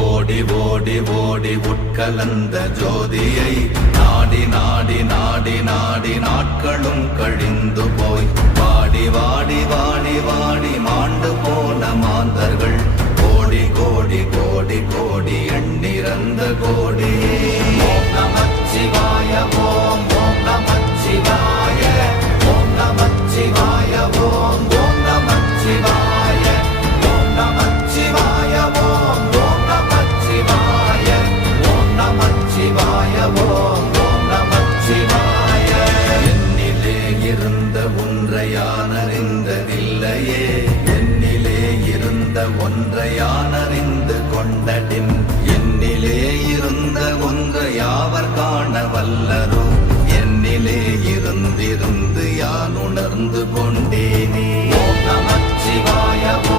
ஓடி ஓடி ஓடி உட்கலந்த ஜோதியை நாடி நாடி நாடி நாடி நாட்களும் கழிந்து போய் வாடி வாடி வாடி வாடி மாண்டு போன மாந்தர்கள் கோடி கோடி கோடி கோடி எண்ணிறந்த கோடி. ஓம் நமச்சிவாய ஓம் ஓம் நமச்சிவாய ஓம் நமச்சிவாய ஓம் ஓம் நமச்சிவாய ஓம் நமச்சிவாய ஓம் ஓம் நமச்சிவாய ஓம் நமச்சிவாய ஓம் ஓம் நமச்சிவாய. என்னிலே இருந்த ஒன்றை யான் அறிந்ததில்லையே, என்னிலே இருந்த ஒன்றை யான்